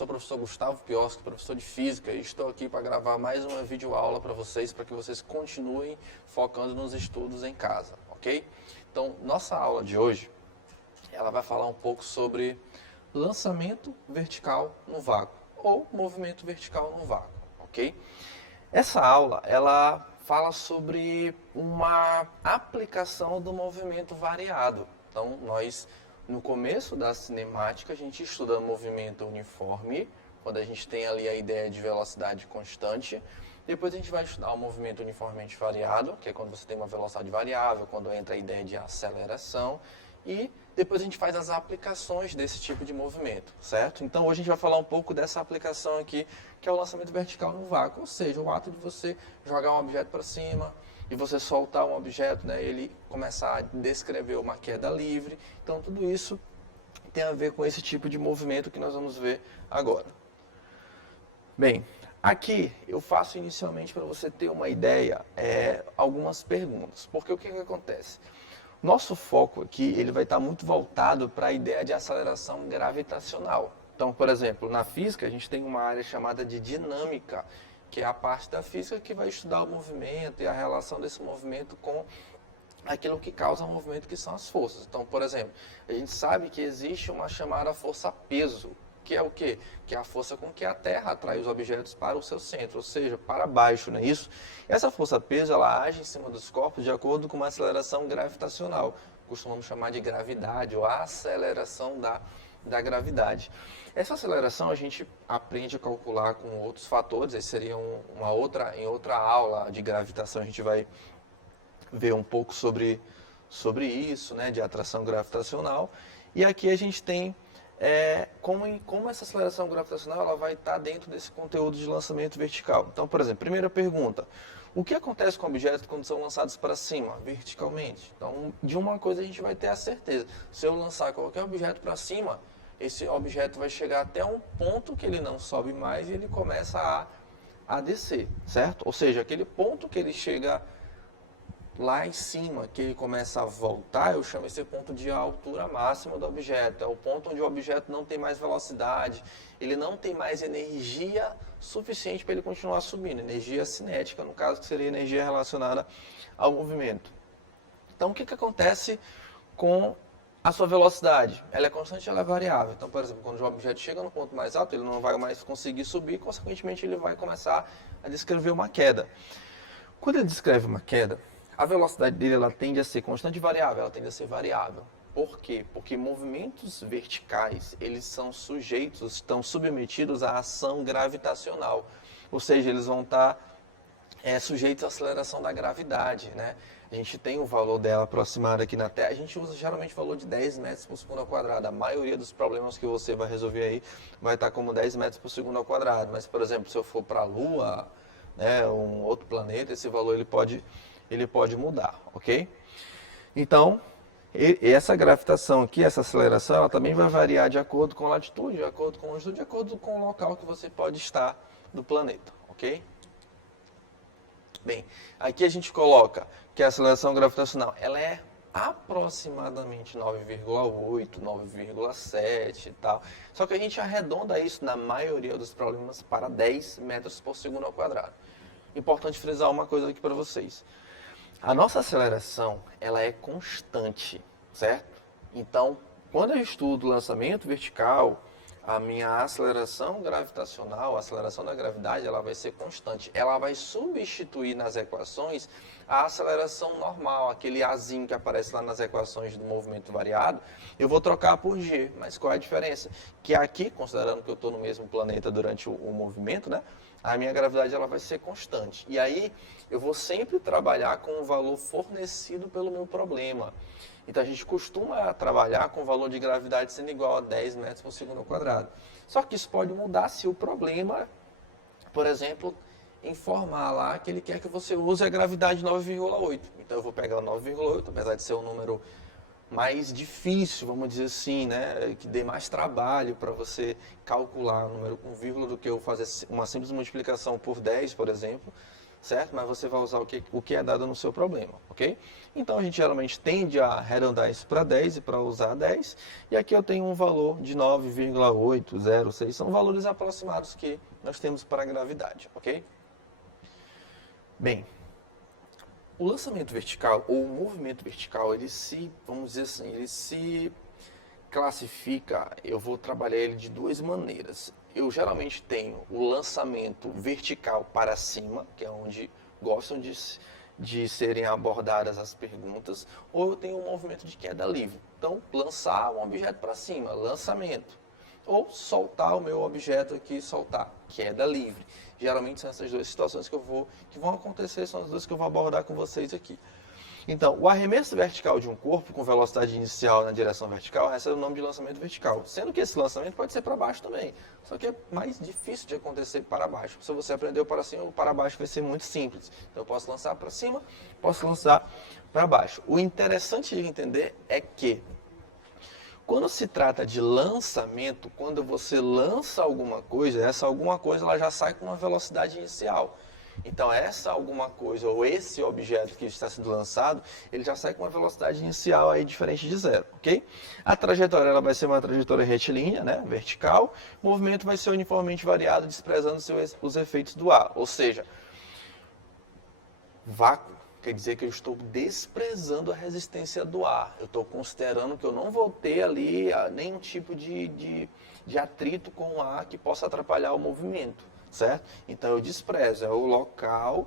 sou o professor Gustavo Piosco, professor de Física, e estou aqui para gravar mais uma videoaula para que vocês continuem focando nos estudos em casa, ok? Então, nossa aula de hoje, ela vai falar um pouco sobre lançamento vertical no vácuo, ou movimento vertical no vácuo, ok? Essa aula, ela fala sobre uma aplicação do movimento variado. Então, no começo da cinemática, a gente estuda movimento uniforme, quando a gente tem ali a ideia de velocidade constante. Depois a gente vai estudar o movimento uniformemente variado, que é quando você tem uma velocidade variável, quando entra a ideia de aceleração. E depois a gente faz as aplicações desse tipo de movimento, certo? Então hoje a gente vai falar um pouco dessa aplicação aqui, que é o lançamento vertical no vácuo, ou seja, o ato de você jogar um objeto para cima e você soltar um objeto, né, ele começar a descrever uma queda livre. Então tudo isso tem a ver com esse tipo de movimento que nós vamos ver agora. Bem, aqui eu faço inicialmente para você ter uma ideia, algumas perguntas, porque o que acontece? Nosso foco aqui, ele vai estar muito voltado para a ideia de aceleração gravitacional. Então, por exemplo, na física a gente tem uma área chamada de dinâmica, que é a parte da física que vai estudar o movimento e a relação desse movimento com aquilo que causa o movimento, que são as forças. Então, por exemplo, a gente sabe que existe uma chamada força-peso, que é o quê? Que é a força com que a Terra atrai os objetos para o seu centro, ou seja, para baixo, não é isso? Essa força-peso, ela age em cima dos corpos de acordo com uma aceleração gravitacional. Costumamos chamar de gravidade, ou aceleração da gravidade. Essa aceleração a gente aprende a calcular com outros fatores, aí seria em outra aula de gravitação a gente vai ver um pouco sobre isso, né, de atração gravitacional. E aqui a gente tem como essa aceleração gravitacional ela vai estar dentro desse conteúdo de lançamento vertical. Então, por exemplo, primeira pergunta, o que acontece com objetos quando são lançados para cima, verticalmente? Então, de uma coisa a gente vai ter a certeza, se eu lançar qualquer objeto para cima, esse objeto vai chegar até um ponto que ele não sobe mais e ele começa a descer, certo? Ou seja, aquele ponto que ele chega lá em cima, que ele começa a voltar, eu chamo esse ponto de altura máxima do objeto. É o ponto onde o objeto não tem mais velocidade, ele não tem mais energia suficiente para ele continuar subindo. Energia cinética, no caso, que seria energia relacionada ao movimento. Então, o que acontece com a sua velocidade? Ela é constante, ela é variável. Então, por exemplo, quando o objeto chega no ponto mais alto, ele não vai mais conseguir subir, consequentemente, ele vai começar a descrever uma queda. Quando ele descreve uma queda, a velocidade dele ela tende a ser constante e variável, ela tende a ser variável. Por quê? Porque movimentos verticais, eles estão submetidos à ação gravitacional. Ou seja, eles vão estar sujeitos à aceleração da gravidade, né? A gente tem o valor dela aproximado aqui na Terra, a gente usa geralmente o valor de 10 metros por segundo ao quadrado. A maioria dos problemas que você vai resolver aí vai estar como 10 metros por segundo ao quadrado. Mas, por exemplo, se eu for para a Lua, né, um outro planeta, esse valor ele pode mudar, ok? Então, essa gravitação aqui, essa aceleração, ela também vai variar de acordo com a latitude, de acordo com a longitude, de acordo com o local que você pode estar do planeta, ok? Bem, aqui a gente coloca que a aceleração gravitacional, ela é aproximadamente 9,8, 9,7 e tal. Só que a gente arredonda isso, na maioria dos problemas, para 10 metros por segundo ao quadrado. Importante frisar uma coisa aqui para vocês. A nossa aceleração, ela é constante, certo? Então, quando eu estudo lançamento vertical, a minha aceleração gravitacional, a aceleração da gravidade, ela vai ser constante. Ela vai substituir nas equações a aceleração normal, aquele Azinho que aparece lá nas equações do movimento variado, eu vou trocar por G. Mas qual é a diferença? Que aqui, considerando que eu estou no mesmo planeta durante o movimento, né? A minha gravidade ela vai ser constante. E aí eu vou sempre trabalhar com o valor fornecido pelo meu problema. Então a gente costuma trabalhar com o valor de gravidade sendo igual a 10 metros por segundo ao quadrado. Só que isso pode mudar se o problema, por exemplo, informar lá que ele quer que você use a gravidade 9,8. Então eu vou pegar o 9,8, apesar de ser um número mais difícil, vamos dizer assim, né, que dê mais trabalho para você calcular o número com vírgula do que eu fazer uma simples multiplicação por 10, por exemplo. certo? Mas você vai usar o que é dado no seu problema, ok? Então a gente geralmente tende a arredondar isso para 10 e para usar 10. E aqui eu tenho um valor de 9,806, são valores aproximados que nós temos para a gravidade, ok? Bem, o lançamento vertical ou o movimento vertical, vamos dizer assim, ele se classifica, eu vou trabalhar ele de duas maneiras. Eu geralmente tenho o lançamento vertical para cima, que é onde gostam de serem abordadas as perguntas, ou eu tenho um movimento de queda livre. Então, lançar um objeto para cima, lançamento. Ou soltar o meu objeto aqui, soltar, queda livre. Geralmente são essas duas situações que vão acontecer, são as duas que eu vou abordar com vocês aqui. Então, o arremesso vertical de um corpo com velocidade inicial na direção vertical recebe o nome de lançamento vertical, sendo que esse lançamento pode ser para baixo também, só que é mais difícil de acontecer para baixo. Se você aprendeu para cima, o para baixo vai ser muito simples. Então, eu posso lançar para cima, posso lançar para baixo. O interessante de entender é que, quando se trata de lançamento, quando você lança alguma coisa, essa alguma coisa ela já sai com uma velocidade inicial. Então, essa alguma coisa, ou esse objeto que está sendo lançado, ele já sai com uma velocidade inicial aí diferente de zero, ok? A trajetória ela vai ser uma trajetória retilínea, né, vertical. O movimento vai ser uniformemente variado, desprezando os efeitos do ar. Ou seja, vácuo quer dizer que eu estou desprezando a resistência do ar. Eu estou considerando que eu não vou ter ali nenhum tipo de atrito com o ar que possa atrapalhar o movimento. Certo? Então eu desprezo, é o local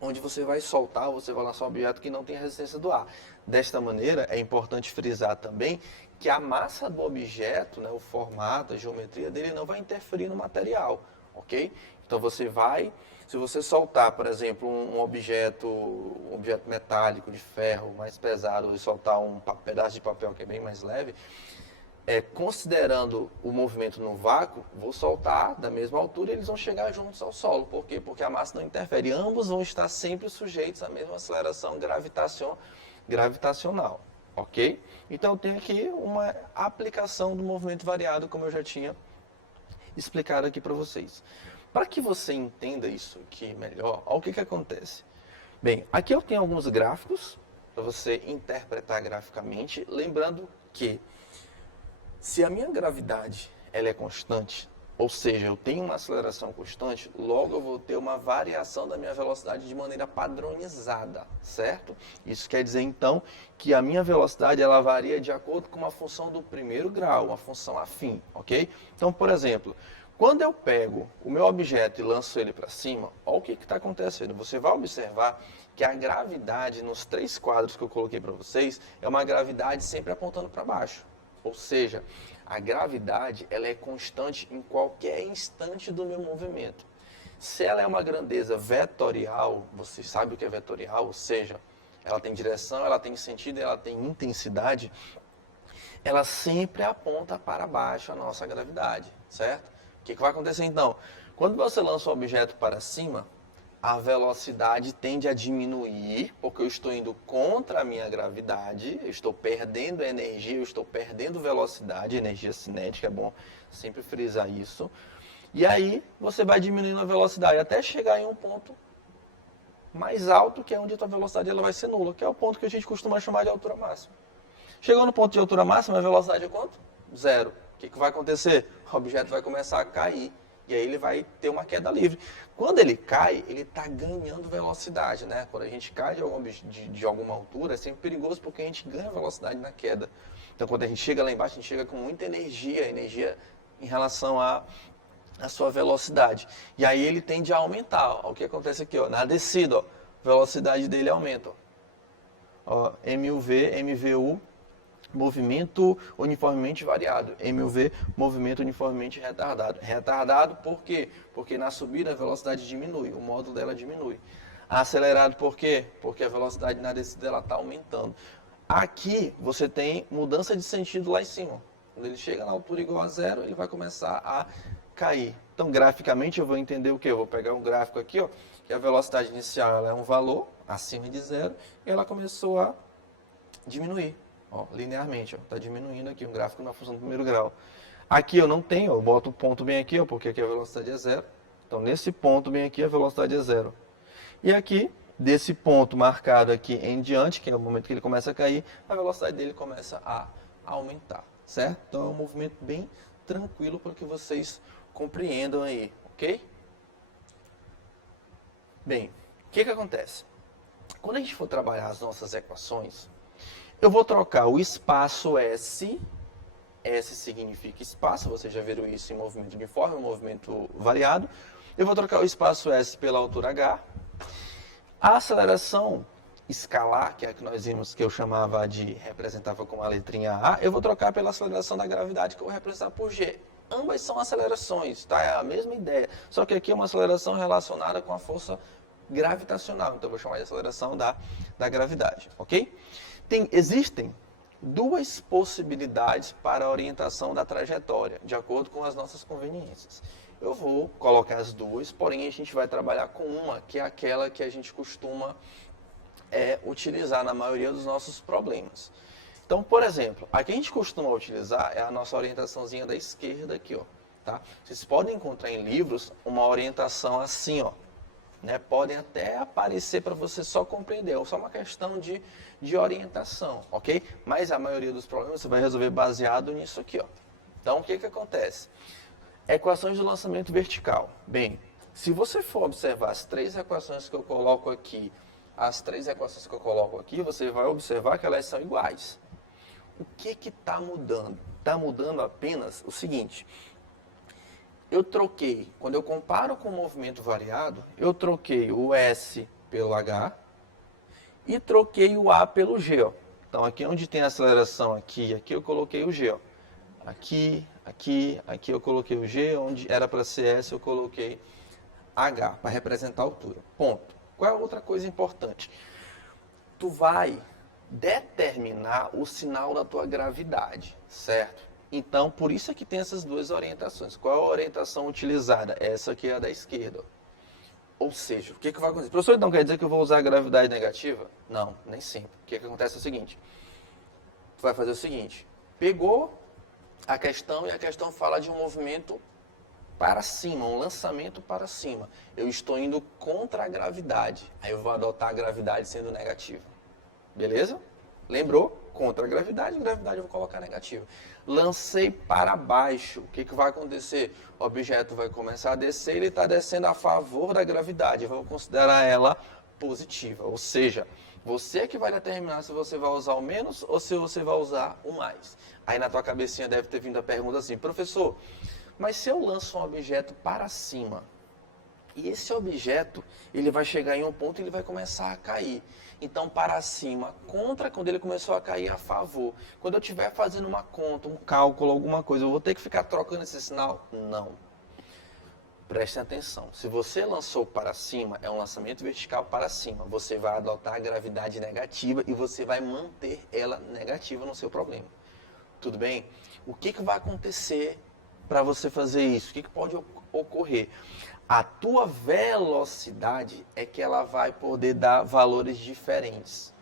onde você vai soltar, você vai lançar um objeto que não tem resistência do ar. Desta maneira, é importante frisar também que a massa do objeto, né, o formato, a geometria dele não vai interferir no material, ok? Então se você soltar, por exemplo, um objeto metálico de ferro mais pesado e soltar um pedaço de papel que é bem mais leve, considerando o movimento no vácuo, vou soltar da mesma altura e eles vão chegar juntos ao solo. Por quê? Porque a massa não interfere. Ambos vão estar sempre sujeitos à mesma aceleração gravitacional. Ok? Então, eu tenho aqui uma aplicação do movimento variado, como eu já tinha explicado aqui para vocês. Para que você entenda isso aqui melhor, olha o que acontece. Bem, aqui eu tenho alguns gráficos para você interpretar graficamente, lembrando que se a minha gravidade ela é constante, ou seja, eu tenho uma aceleração constante, logo eu vou ter uma variação da minha velocidade de maneira padronizada, certo? Isso quer dizer, então, que a minha velocidade ela varia de acordo com uma função do primeiro grau, uma função afim, ok? Então, por exemplo, quando eu pego o meu objeto e lanço ele para cima, olha o que está acontecendo. Você vai observar que a gravidade nos 3 quadros que eu coloquei para vocês é uma gravidade sempre apontando para baixo. Ou seja, a gravidade ela é constante em qualquer instante do meu movimento. Se ela é uma grandeza vetorial, você sabe o que é vetorial, ou seja, ela tem direção, ela tem sentido, ela tem intensidade, ela sempre aponta para baixo a nossa gravidade, certo? O que vai acontecer então? Quando você lança o objeto para cima, a velocidade tende a diminuir, porque eu estou indo contra a minha gravidade, eu estou perdendo energia, eu estou perdendo velocidade, energia cinética, é bom sempre frisar isso. E aí você vai diminuindo a velocidade até chegar em um ponto mais alto, que é onde a tua velocidade ela vai ser nula, que é o ponto que a gente costuma chamar de altura máxima. Chegou no ponto de altura máxima, a velocidade é quanto? Zero. O que vai acontecer? O objeto vai começar a cair. E aí ele vai ter uma queda livre. Quando ele cai, ele está ganhando velocidade, né? Quando a gente cai de alguma altura, é sempre perigoso porque a gente ganha velocidade na queda. Então, quando a gente chega lá embaixo, a gente chega com muita energia em relação à sua velocidade. E aí ele tende a aumentar. Ó, o que acontece aqui? Ó, na descida, ó, a velocidade dele aumenta. Ó, MUV, MVU, movimento uniformemente variado. MUV, movimento uniformemente retardado. Retardado por quê? Porque na subida a velocidade diminui, o módulo dela diminui. Acelerado por quê? Porque a velocidade na descida está aumentando. Aqui você tem mudança de sentido lá em cima. Quando ele chega na altura igual a zero, ele vai começar a cair. Então, graficamente, eu vou entender o quê? Eu vou pegar um gráfico aqui, ó, que a velocidade inicial ela é um valor acima de zero e ela começou a diminuir. Ó, linearmente, está diminuindo aqui, um gráfico na função do primeiro grau. Aqui eu não tenho, eu boto o ponto bem aqui, ó, porque aqui a velocidade é zero. Então, nesse ponto bem aqui, a velocidade é zero. E aqui, desse ponto marcado aqui em diante, que é o momento que ele começa a cair, a velocidade dele começa a aumentar, certo? Então é um movimento bem tranquilo para que vocês compreendam aí, ok? Bem, o que acontece? Quando a gente for trabalhar as nossas equações, eu vou trocar o espaço S, S significa espaço, vocês já viram isso em movimento uniforme, movimento variado. Eu vou trocar o espaço S pela altura H. A aceleração escalar, que é a que nós vimos que eu chamava de, representava com a letrinha A, eu vou trocar pela aceleração da gravidade, que eu vou representar por G. Ambas são acelerações, tá? É a mesma ideia. Só que aqui é uma aceleração relacionada com a força gravitacional. Então eu vou chamar de aceleração da gravidade, ok? Existem duas possibilidades para a orientação da trajetória, de acordo com as nossas conveniências. Eu vou colocar as duas, porém a gente vai trabalhar com uma, que é aquela que a gente costuma utilizar na maioria dos nossos problemas. Então, por exemplo, a que a gente costuma utilizar é a nossa orientaçãozinha da esquerda aqui, ó, tá? Vocês podem encontrar em livros uma orientação assim, ó, né? Podem até aparecer para você só compreender, é só uma questão de orientação, ok? Mas a maioria dos problemas você vai resolver baseado nisso aqui, ó. Então, o que acontece? Equações do lançamento vertical. Bem, se você for observar as três equações que eu coloco aqui, você vai observar que elas são iguais. O que está mudando? Está mudando apenas o seguinte. Eu troquei, quando eu comparo com o movimento variado, eu troquei o S pelo H e troquei o A pelo G. Ó. Então, aqui onde tem a aceleração, aqui eu coloquei o G. Ó. Aqui eu coloquei o G, onde era para ser S, eu coloquei H, para representar a altura. Ponto. Qual é a outra coisa importante? Tu vai determinar o sinal da tua gravidade, certo? Então, por isso é que tem essas duas orientações. Qual é a orientação utilizada? Essa aqui é a da esquerda. Ou seja, o que vai acontecer? Professor, então quer dizer que eu vou usar a gravidade negativa? Não, nem sempre. O que acontece é o seguinte. Tu vai fazer o seguinte. Pegou a questão e a questão fala de um movimento para cima, um lançamento para cima. Eu estou indo contra a gravidade. Aí eu vou adotar a gravidade sendo negativa. Beleza? Lembrou? Contra a gravidade eu vou colocar negativa. Lancei para baixo. O que vai acontecer? O objeto vai começar a descer, ele está descendo a favor da gravidade. Eu vou considerar ela positiva. Ou seja, você é que vai determinar se você vai usar o menos ou se você vai usar o mais. Aí na tua cabecinha deve ter vindo a pergunta assim, professor, mas se eu lanço um objeto para cima, e esse objeto, ele vai chegar em um ponto e ele vai começar a cair. Então, para cima, contra, quando ele começou a cair, a favor. Quando eu estiver fazendo uma conta, um cálculo, alguma coisa, eu vou ter que ficar trocando esse sinal? Não. Prestem atenção. Se você lançou para cima, é um lançamento vertical para cima. Você vai adotar a gravidade negativa e você vai manter ela negativa no seu problema. Tudo bem? O que vai acontecer para você fazer isso? O que pode ocorrer? A tua velocidade é que ela vai poder dar valores diferentes.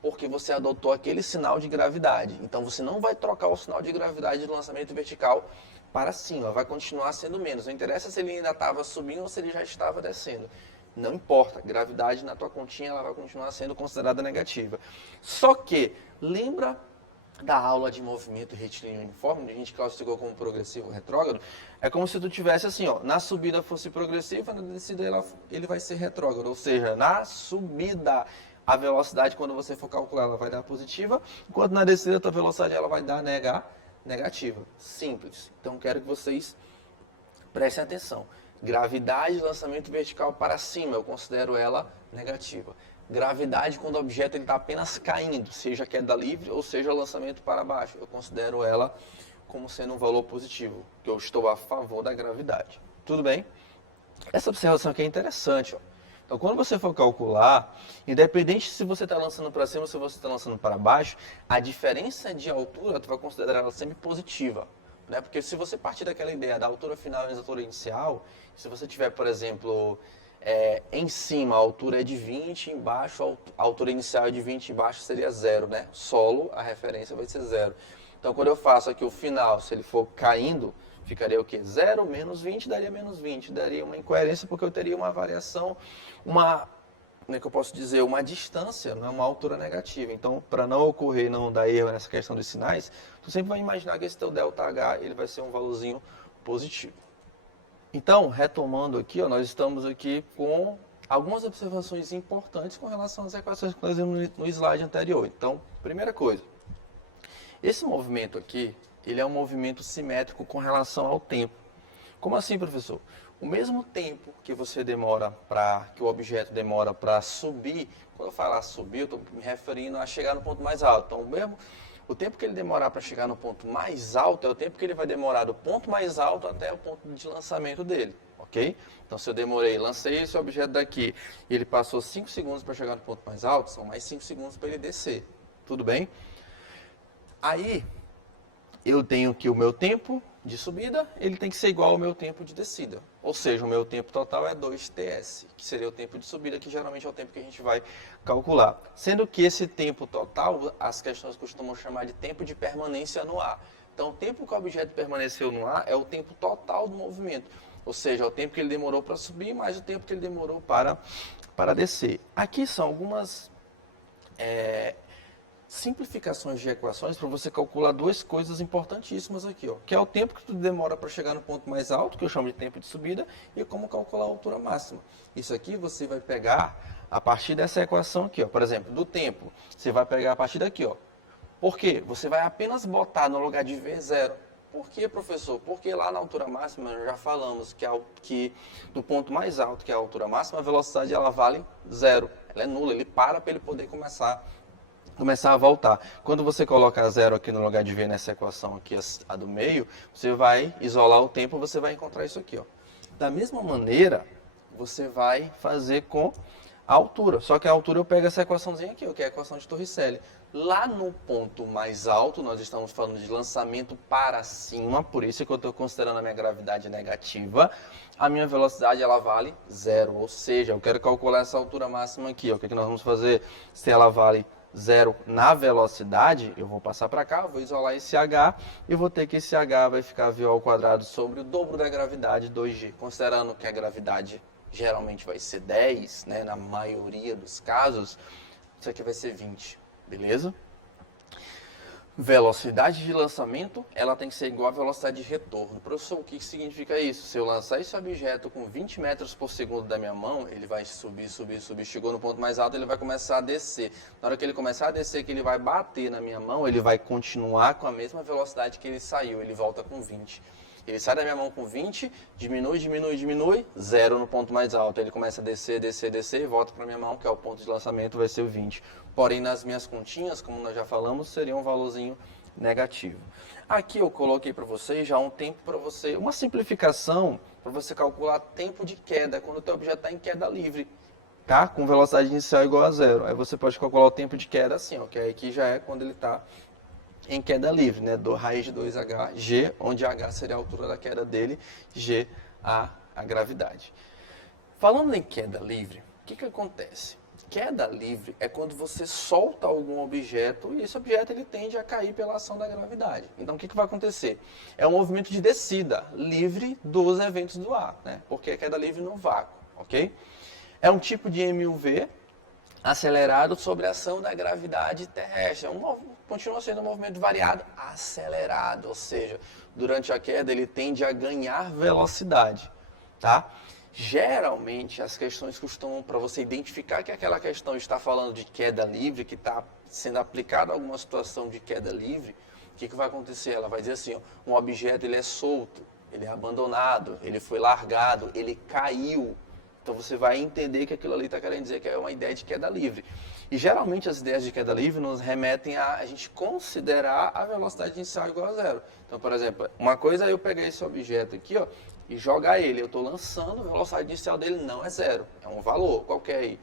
Porque você adotou aquele sinal de gravidade. Então você não vai trocar o sinal de gravidade do lançamento vertical para cima. Vai continuar sendo menos. Não interessa se ele ainda estava subindo ou se ele já estava descendo. Não importa. Gravidade na tua continha ela vai continuar sendo considerada negativa. Só que, lembra da aula de movimento retilíneo uniforme, onde a gente classificou como progressivo ou retrógrado, é como se tu tivesse assim, ó, na subida fosse progressiva, na descida ele vai ser retrógrado, ou seja, na subida a velocidade quando você for calcular ela vai dar positiva, enquanto na descida a tua velocidade ela vai dar negativa. Simples. Então quero que vocês prestem atenção. Gravidade, lançamento vertical para cima, eu considero ela negativa. Gravidade quando o objeto está apenas caindo, seja queda livre ou seja lançamento para baixo. Eu considero ela como sendo um valor positivo, que eu estou a favor da gravidade. Tudo bem? Essa observação aqui é interessante. Ó. Então, quando você for calcular, independente se você está lançando para cima ou se você está lançando para baixo, a diferença de altura, tu vai considerar ela sempre positiva. Né? Porque se você partir daquela ideia da altura final e da altura inicial, se você tiver, por exemplo... em cima a altura é de 20, embaixo a altura inicial é de 20, embaixo seria 0, né? Solo, a referência vai ser 0. Então, quando eu faço aqui o final, se ele for caindo, ficaria o quê? 0 menos 20 daria menos 20. Daria uma incoerência porque eu teria uma variação, uma como é que eu posso dizer, uma distância, não é uma altura negativa. Então, para não ocorrer, não dar erro nessa questão dos sinais, tu sempre vai imaginar que esse teu ΔH ele vai ser um valorzinho positivo. Então, retomando aqui, ó, nós estamos aqui com algumas observações importantes com relação às equações que nós vimos no slide anterior. Então, primeira coisa, esse movimento aqui, ele é um movimento simétrico com relação ao tempo. Como assim, professor? O mesmo tempo que você demora que o objeto demora para subir, quando eu falar subir, eu estou me referindo a chegar no ponto mais alto. Então, o tempo que ele demorar para chegar no ponto mais alto é o tempo que ele vai demorar do ponto mais alto até o ponto de lançamento dele, ok? Então, se eu lancei esse objeto daqui e ele passou 5 segundos para chegar no ponto mais alto, são mais 5 segundos para ele descer, tudo bem? Aí, eu tenho que o meu tempo de subida, ele tem que ser igual ao meu tempo de descida. Ou seja, o meu tempo total é 2ts, que seria o tempo de subida, que geralmente é o tempo que a gente vai calcular. Sendo que esse tempo total, as questões costumam chamar de tempo de permanência no ar. Então, o tempo que o objeto permaneceu no ar é o tempo total do movimento. Ou seja, é o tempo que ele demorou para subir, mais o tempo que ele demorou para descer. Aqui são algumas simplificações de equações para você calcular duas coisas importantíssimas aqui, ó, que é o tempo que tu demora para chegar no ponto mais alto, que eu chamo de tempo de subida, e como calcular a altura máxima. Isso aqui você vai pegar a partir dessa equação aqui, ó. Por exemplo, do tempo, você vai pegar a partir daqui, ó. Por quê? Você vai apenas botar no lugar de V 0. Por quê, professor? Porque lá na altura máxima nós já falamos que do ponto mais alto, que é a altura máxima, a velocidade ela vale 0. Ela é nula, ele para ele poder começar a voltar. Quando você coloca 0 aqui no lugar de V nessa equação aqui, a do meio, você vai isolar o tempo, você vai encontrar isso aqui, ó. Da mesma maneira, você vai fazer com a altura. Só que a altura eu pego essa equaçãozinha aqui, ó, que é a equação de Torricelli. Lá no ponto mais alto, nós estamos falando de lançamento para cima, por isso que eu estou considerando a minha gravidade negativa. A minha velocidade ela vale 0, ou seja, eu quero calcular essa altura máxima aqui. Ó. O que nós vamos fazer? Se ela vale 0 na velocidade, eu vou passar para cá, vou isolar esse h e vou ter que esse h vai ficar v ao quadrado sobre o dobro da gravidade 2g. Considerando que a gravidade geralmente vai ser 10, né, na maioria dos casos, isso aqui vai ser 20, beleza? Velocidade de lançamento, ela tem que ser igual à velocidade de retorno. Professor, o que significa isso? Se eu lançar esse objeto com 20 metros por segundo da minha mão, ele vai subir, subir, subir, chegou no ponto mais alto, ele vai começar a descer. Na hora que ele começar a descer, que ele vai bater na minha mão, ele vai continuar com a mesma velocidade que ele saiu, ele volta com 20. Ele sai da minha mão com 20, diminui, diminui, diminui, 0 no ponto mais alto. Ele começa a descer, descer, descer e volta para a minha mão, que é o ponto de lançamento, vai ser o 20. Porém, nas minhas continhas, como nós já falamos, seria um valorzinho negativo. Aqui eu coloquei para vocês já um tempo para você, uma simplificação para você calcular tempo de queda, quando o teu objeto está em queda livre, tá? Com velocidade inicial igual a 0. Aí você pode calcular o tempo de queda assim, ó, que aqui já é quando ele está em queda livre, né, do raiz de 2h, g, onde h seria a altura da queda dele, g a gravidade. Falando em queda livre, o que acontece? Queda livre é quando você solta algum objeto e esse objeto ele tende a cair pela ação da gravidade. Então o que vai acontecer? É um movimento de descida livre dos eventos do ar, né? Porque é queda livre no vácuo, ok? É um tipo de MUV acelerado sobre a ação da gravidade terrestre. Continua sendo um movimento variado, acelerado, ou seja, durante a queda ele tende a ganhar velocidade, tá? Geralmente as questões costumam, para você identificar que aquela questão está falando de queda livre, que está sendo aplicada a alguma situação de queda livre, o que vai acontecer? Ela vai dizer assim, ó, um objeto ele é solto, ele é abandonado, ele foi largado, ele caiu. Então você vai entender que aquilo ali está querendo dizer que é uma ideia de queda livre. E geralmente as ideias de queda livre nos remetem a gente considerar a velocidade inicial igual a 0. Então, por exemplo, uma coisa é eu pegar esse objeto aqui, ó, e jogar ele. Eu estou lançando, a velocidade inicial dele não é 0, é um valor qualquer aí.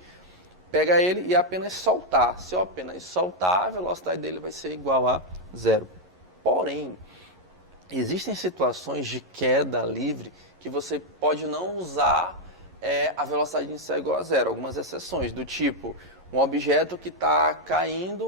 Pega ele e apenas soltar. Se eu apenas soltar, a velocidade dele vai ser igual a 0. Porém, existem situações de queda livre que você pode não usar a velocidade inicial igual a 0. Algumas exceções, do tipo, Um objeto que está caindo,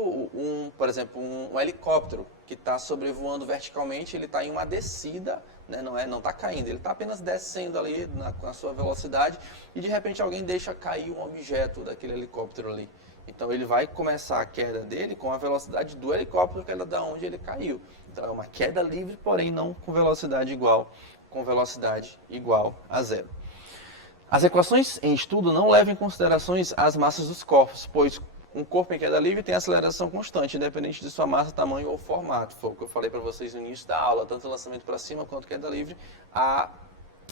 por exemplo, um helicóptero que está sobrevoando verticalmente, ele está em uma descida, né? Não está caindo, ele está apenas descendo ali com a sua velocidade e de repente alguém deixa cair um objeto daquele helicóptero ali. Então ele vai começar a queda dele com a velocidade do helicóptero, que é da onde ele caiu. Então é uma queda livre, porém não com velocidade igual a zero. As equações em estudo não levam em consideração as massas dos corpos, pois um corpo em queda livre tem aceleração constante, independente de sua massa, tamanho ou formato. Foi o que eu falei para vocês no início da aula, tanto lançamento para cima quanto queda livre. A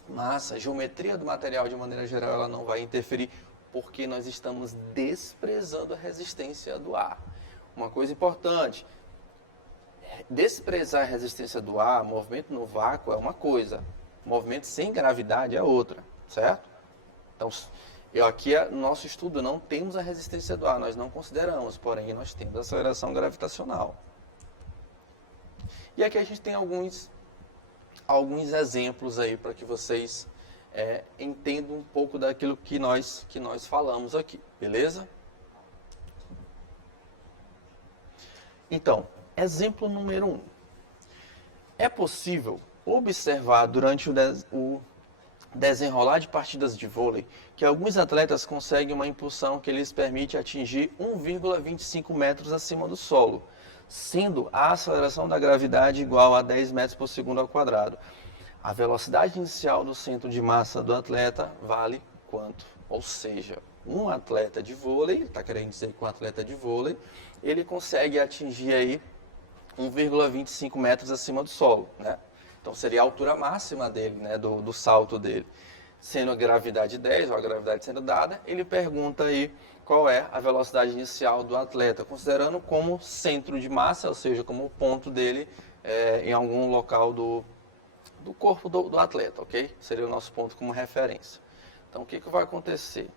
massa, a geometria do material de maneira geral, ela não vai interferir, porque nós estamos desprezando a resistência do ar. Uma coisa importante, desprezar a resistência do ar, movimento no vácuo é uma coisa, movimento sem gravidade é outra, certo? Então, aqui no nosso estudo não temos a resistência do ar, nós não consideramos, porém nós temos a aceleração gravitacional. E aqui a gente tem alguns exemplos aí para que vocês entendam um pouco daquilo que nós falamos aqui, beleza? Então, exemplo número 1. É possível observar durante o desenrolar de partidas de vôlei que alguns atletas conseguem uma impulsão que lhes permite atingir 1,25 metros acima do solo, sendo a aceleração da gravidade igual a 10 metros por segundo ao quadrado. A velocidade inicial do centro de massa do atleta vale quanto? Ou seja, um atleta de vôlei, está querendo dizer que um atleta de vôlei, ele consegue atingir aí 1,25 metros acima do solo, né? Então seria a altura máxima dele, né, do salto dele. Sendo a gravidade 10, ou a gravidade sendo dada, ele pergunta aí qual é a velocidade inicial do atleta, considerando como centro de massa, ou seja, como ponto dele em algum local do corpo do atleta, ok? Seria o nosso ponto como referência. Então o que vai acontecer?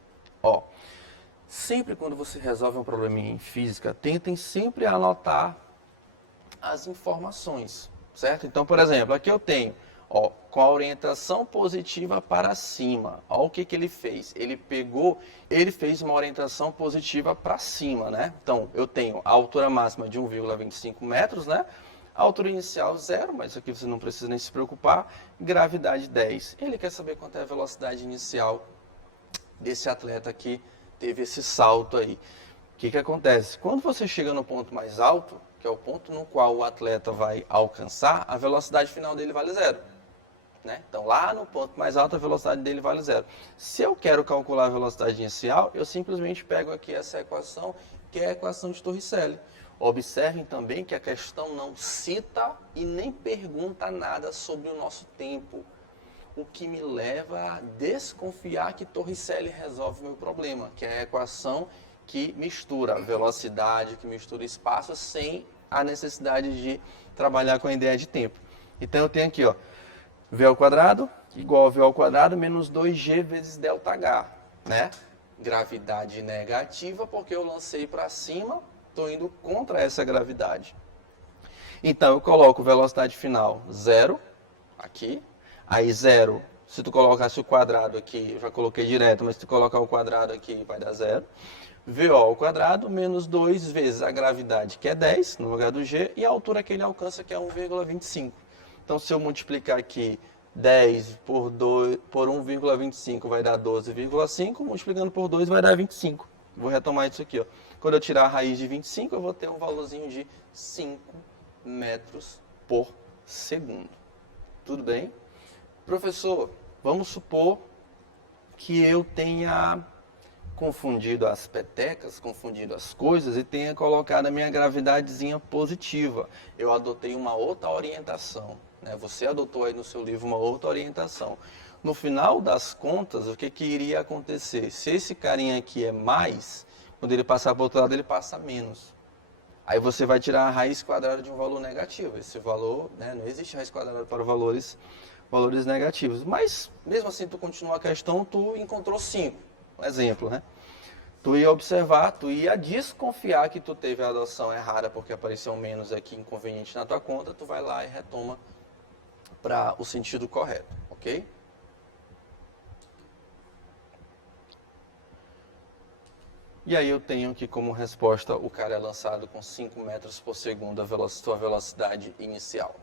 Sempre quando você resolve um probleminha em física, tentem sempre anotar as informações, certo? Então, por exemplo, aqui eu tenho, com a orientação positiva para cima. O que ele fez? Ele fez uma orientação positiva para cima, né? Então, eu tenho a altura máxima de 1,25 metros, né? A altura inicial 0, mas isso aqui você não precisa nem se preocupar. Gravidade 10. Ele quer saber quanto é a velocidade inicial desse atleta que teve esse salto aí. O que acontece? Quando você chega no ponto mais alto, que é o ponto no qual o atleta vai alcançar, a velocidade final dele vale 0. Né? Então, lá no ponto mais alto, a velocidade dele vale 0. Se eu quero calcular a velocidade inicial, eu simplesmente pego aqui essa equação, que é a equação de Torricelli. Observem também que a questão não cita e nem pergunta nada sobre o nosso tempo, o que me leva a desconfiar que Torricelli resolve o meu problema, que é a equação que mistura velocidade, que mistura espaço, sem a necessidade de trabalhar com a ideia de tempo. Então eu tenho aqui, v ao quadrado igual a v ao quadrado menos 2g vezes ΔH, né? Gravidade negativa, porque eu lancei para cima, estou indo contra essa gravidade. Então eu coloco velocidade final 0, aqui, aí 0, se tu colocasse o quadrado aqui, eu já coloquei direto, mas se tu colocar o quadrado aqui, vai dar 0. VO ao quadrado menos 2 vezes a gravidade, que é 10, no lugar do G, e a altura que ele alcança, que é 1,25. Então, se eu multiplicar aqui 10 por 1,25 vai dar 12,5, multiplicando por 2 vai dar 25. Vou retomar isso aqui. Quando eu tirar a raiz de 25, eu vou ter um valorzinho de 5 metros por segundo. Tudo bem? Professor, vamos supor que eu tenha confundido as petecas, confundido as coisas e tenha colocado a minha gravidadezinha positiva. Eu adotei uma outra orientação, né? Você adotou aí no seu livro uma outra orientação. No final das contas, o que iria acontecer? Se esse carinha aqui é mais, quando ele passar para o outro lado, ele passa menos. Aí você vai tirar a raiz quadrada de um valor negativo. Esse valor, né, não existe raiz quadrada para valores negativos. Mas, mesmo assim, tu continua a questão, tu encontrou 5. Um exemplo, né? Tu ia observar, tu ia desconfiar que tu teve a adoção errada porque apareceu um menos aqui inconveniente na tua conta, tu vai lá e retoma para o sentido correto, ok? E aí eu tenho aqui como resposta, o cara é lançado com 5 metros por segundo, a sua velocidade inicial.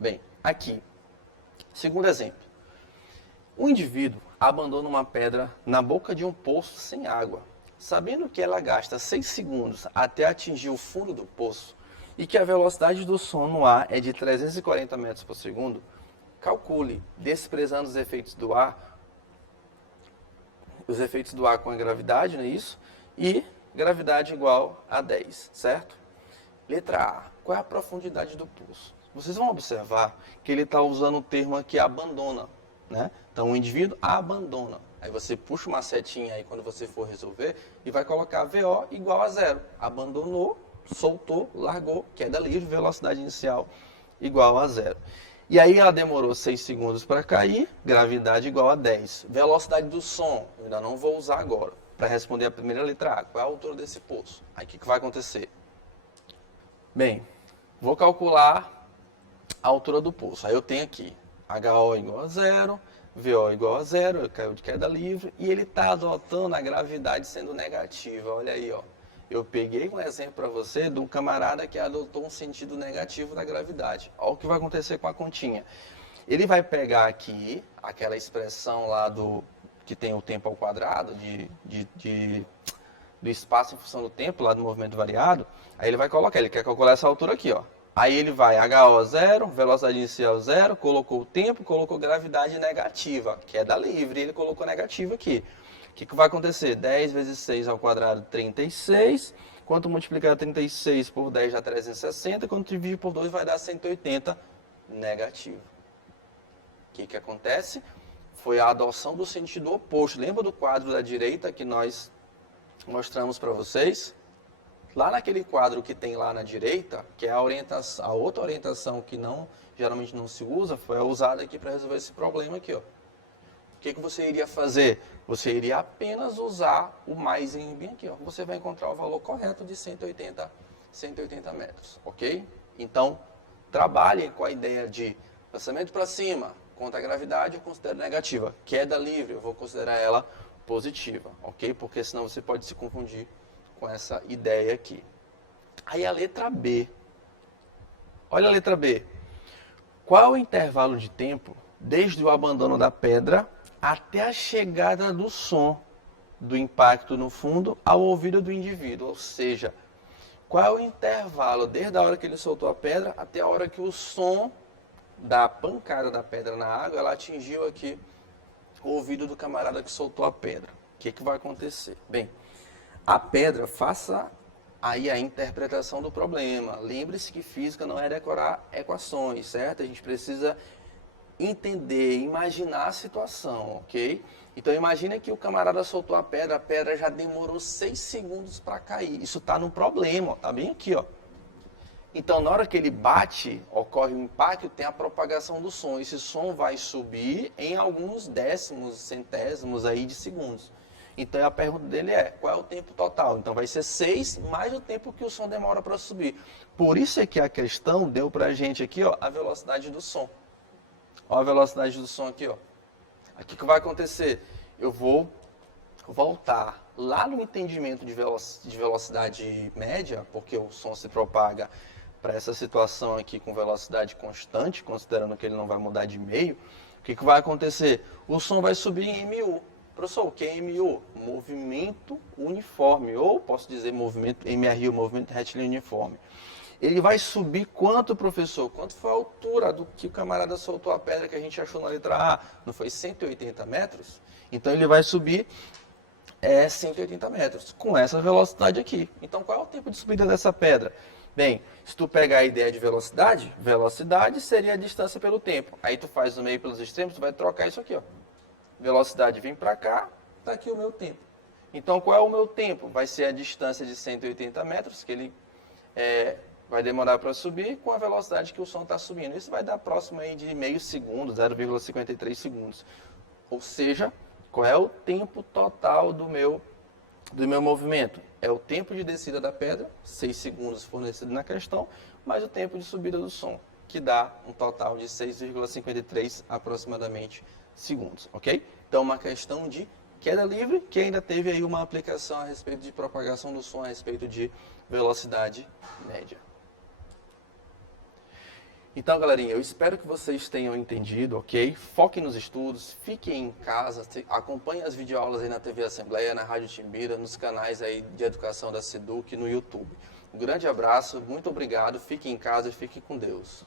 Bem, aqui, segundo exemplo. Um indivíduo abandona uma pedra na boca de um poço sem água, sabendo que ela gasta 6 segundos até atingir o fundo do poço e que a velocidade do som no ar é de 340 metros por segundo. Calcule, desprezando os efeitos do ar com a gravidade, não é isso? E gravidade igual a 10, certo? Letra A, qual é a profundidade do poço? Vocês vão observar que ele está usando o termo aqui abandona, né? Então o indivíduo abandona. Aí você puxa uma setinha aí quando você for resolver e vai colocar VO igual a 0. Abandonou, soltou, largou, queda livre, velocidade inicial igual a 0. E aí ela demorou 6 segundos para cair, gravidade igual a 10. Velocidade do som, eu ainda não vou usar agora. Para responder a primeira letra A, qual é a altura desse poço? Aí o que vai acontecer? Bem, vou calcular a altura do poço. Aí eu tenho aqui HO igual a 0, VO igual a 0, caiu de queda livre, e ele está adotando a gravidade sendo negativa. Olha aí, ó. Eu peguei um exemplo para você de um camarada que adotou um sentido negativo da gravidade. Olha o que vai acontecer com a continha. Ele vai pegar aqui aquela expressão lá que tem o tempo ao quadrado, do espaço em função do tempo, lá do movimento variado. Aí ele vai colocar, ele quer calcular essa altura aqui, ó. Aí ele vai HO 0, velocidade inicial 0, colocou o tempo, colocou gravidade negativa, queda livre, ele colocou negativa aqui. O que vai acontecer? 10 vezes 6 ao quadrado, 36. Quanto multiplicar 36 por 10 dá 360. Quando dividir por 2 vai dar 180 negativo. O que acontece? Foi a adoção do sentido oposto. Lembra do quadro da direita que nós mostramos para vocês? Lá naquele quadro que tem lá na direita, que é a outra orientação que geralmente não se usa, foi usada aqui para resolver esse problema aqui, ó. O que você iria fazer? Você iria apenas usar o mais em bem aqui, ó. Você vai encontrar o valor correto de 180 metros, ok? Então, trabalhem com a ideia de lançamento para cima, contra a gravidade eu considero negativa. Queda livre, eu vou considerar ela positiva, ok? Porque senão você pode se confundir com essa ideia aqui. Aí a letra B. Olha a letra B. Qual é o intervalo de tempo desde o abandono da pedra até a chegada do som do impacto no fundo ao ouvido do indivíduo? Ou seja, qual é o intervalo desde a hora que ele soltou a pedra até a hora que o som da pancada da pedra na água ela atingiu aqui o ouvido do camarada que soltou a pedra? O que vai acontecer? Bem, a pedra, faça aí a interpretação do problema. Lembre-se que física não é decorar equações, certo? A gente precisa entender, imaginar a situação, ok? Então imagina que o camarada soltou a pedra já demorou 6 segundos para cair. Isso está no problema, ó, tá bem aqui, ó. Então na hora que ele bate, ocorre o impacto, tem a propagação do som. Esse som vai subir em alguns décimos, centésimos aí de segundos. Então a pergunta dele é, qual é o tempo total? Então vai ser 6 mais o tempo que o som demora para subir. Por isso é que a questão deu para a gente aqui, ó, a velocidade do som. Olha a velocidade do som aqui, ó. Aqui o que vai acontecer? Eu vou voltar lá no entendimento de velocidade média, porque o som se propaga para essa situação aqui com velocidade constante, considerando que ele não vai mudar de meio. O que vai acontecer? O som vai subir em MU. Professor, o que é MU? Movimento uniforme, ou posso dizer movimento MRU, movimento retilíneo uniforme. Ele vai subir quanto, professor? Quanto foi a altura do que o camarada soltou a pedra que a gente achou na letra A? Não foi 180 metros? Então ele vai subir 180 metros, com essa velocidade aqui. Então qual é o tempo de subida dessa pedra? Bem, se tu pegar a ideia de velocidade, velocidade seria a distância pelo tempo. Aí tu faz no meio pelos extremos, tu vai trocar isso aqui, ó. Velocidade vem para cá, está aqui o meu tempo. Então qual é o meu tempo? Vai ser a distância de 180 metros, que ele vai demorar para subir com a velocidade que o som está subindo. Isso vai dar próximo aí de meio segundo, 0,53 segundos. Ou seja, qual é o tempo total do meu movimento? É o tempo de descida da pedra, 6 segundos fornecido na questão, mais o tempo de subida do som, que dá um total de 6,53 aproximadamente segundos, ok? Então, uma questão de queda livre, que ainda teve aí uma aplicação a respeito de propagação do som, a respeito de velocidade média. Então, galerinha, eu espero que vocês tenham entendido, ok? Foquem nos estudos, fiquem em casa, acompanhem as videoaulas aí na TV Assembleia, na Rádio Timbira, nos canais aí de educação da SEDUC e no YouTube. Um grande abraço, muito obrigado, fiquem em casa e fiquem com Deus.